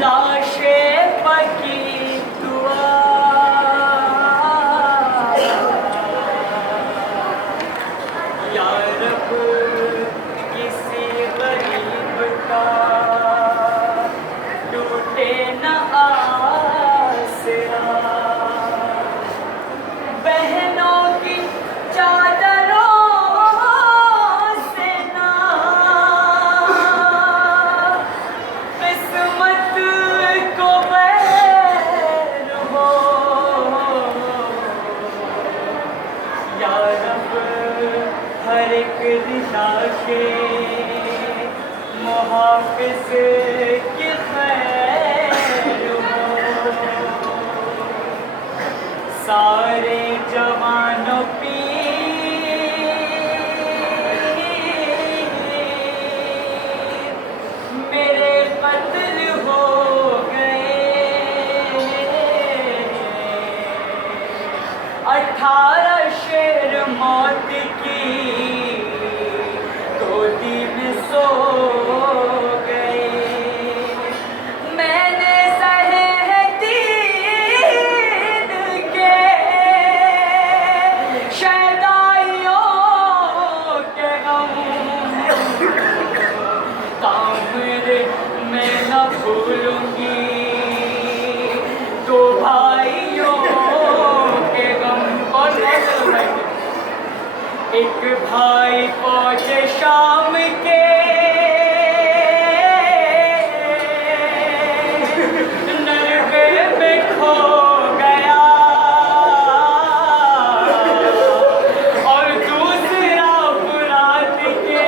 लाशें पकी दुआ या रब किसी गरीब का टूटे न आसरा, बहनों की चादरों से ना किस्मत को बैर हो, या रब हर एक रिश्ता के मुहाफिज की खैर हो, सारे जवानों मेरे कत्ल हो गए। 18 शेर मौत की गोदी में सो गए। मैंने सहे हैं दीन के शहदाइयों के गम, तामरे मैं न भूलूंगी दो भाइयों के गम। और एक भाई पहुंचे शाम के नरगे में खो गया, और दूसरा फुरात के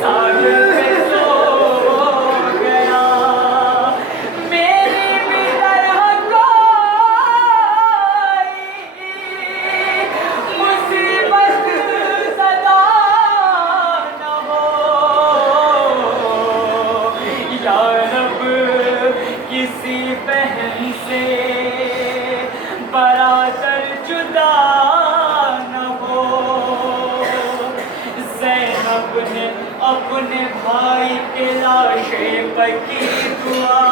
सागर में सो गया। मेरी भी तरह कोई मुसीबत सदा न हो, या रब किसी बहन से बरादर जुदा न हो। ज़ैनब ने अपने भाई के लाशे पर की दुआ,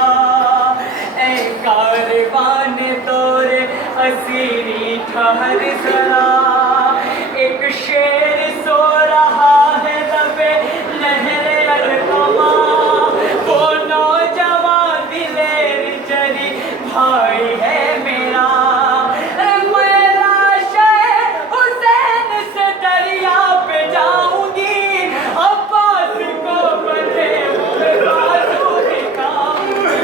ऐ कारवान दौरे असीरी ठहर जरा, एक शेर सो रहा है दबे लहरे अलकमा, वो नौजवान दिलेर जरी भाई है मेरा। मैं लाशे हुसैन से दरिया पे जाऊंगी, अब्बास को बंधे हुए बाजू दिखाऊंगी,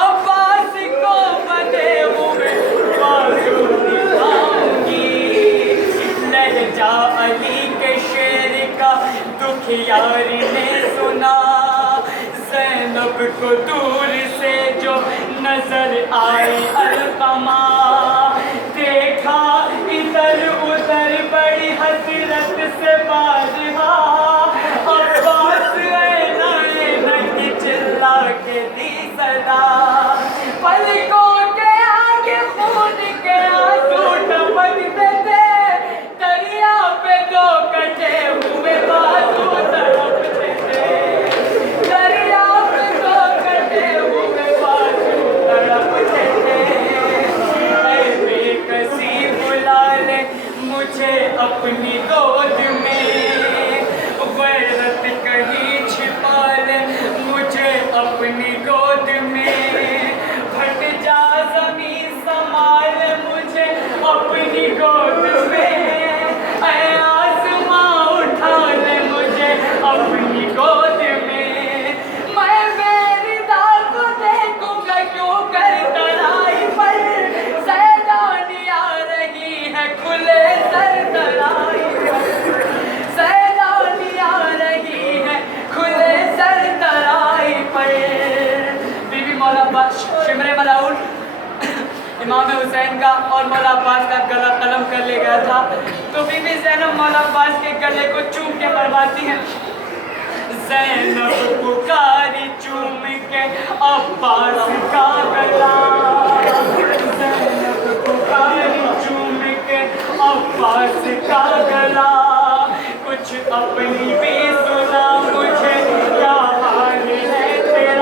अब्बास को बंधे हुए बाजू दिखाऊंगी। लहजा अली के शेर का दुखियारी ने सुना, ज़ैनब को दूर से जो नजर आए अलकमा, देखा इधर उधर बड़ी हसरत से बाजहा, अब्बास नहीं चिल्ला के दी सदा। पलकों के आगे खून के आंसू टपकते थे, दरिया पे दो कटे हुए बाजू तड़पते थे, दरिया पे दो कटे हुए बाजू तड़पते थे। ऐ बेकसी बुला ले मुझे अपनी गोद में, गैरत कहीं छिपा ले मुझे अपनी गोद में, फट जा ज़मीन संभाल मुझे अपनी गोद में, ऐ आसमां उठा ले मुझे अपनी गोद में। मैं मेरी दाल को देखूंगा क्यों कर तराई पर, सैलानी आ रही है खुले सर तराई पर, सैलानी आ रही है खुले सर तराई पर। बीबी मौला अब्बास शिमरे मलाउल इमाम हुसैन का और मौला अब्बास का गला कलम कर ले गया था, तो बीबी ज़ैनब मौला अब्बास के गले को चूम के मरवाती हैं। ज़ैनब पुकारी चूम के अब्बास का गला, ज़ैनब पुकारी चूम के अब्बास का गला, कुछ अपनी भी सुना मुझे क्या हाल है तेरा।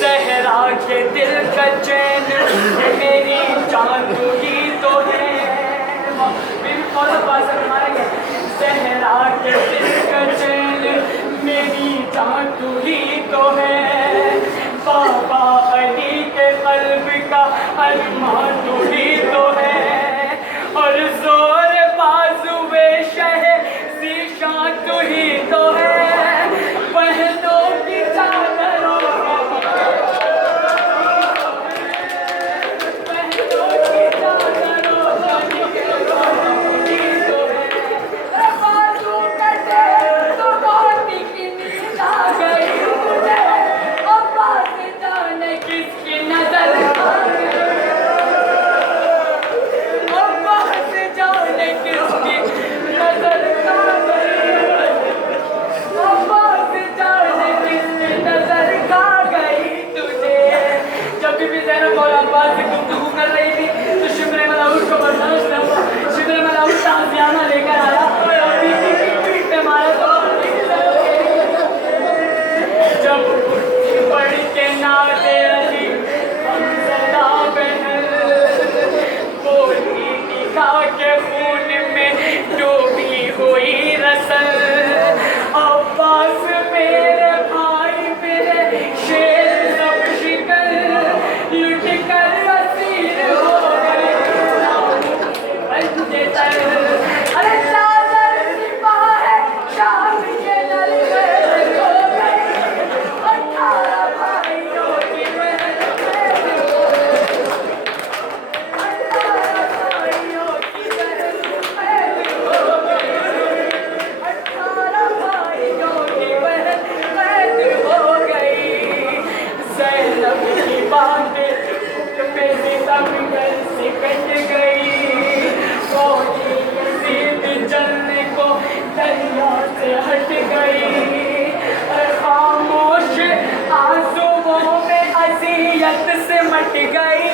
ज़हरा के दिल का चैन मेरी जान तू ही तो है। ज़हरा के दिल का चैन मेरी जान तू ही तो है। बाबा अली के क़ल्ब का अरमान तू ही तो है। और जोर बाजुए शह ज़ीशान तू ही तो है। बहनों की चादरों से मट गई।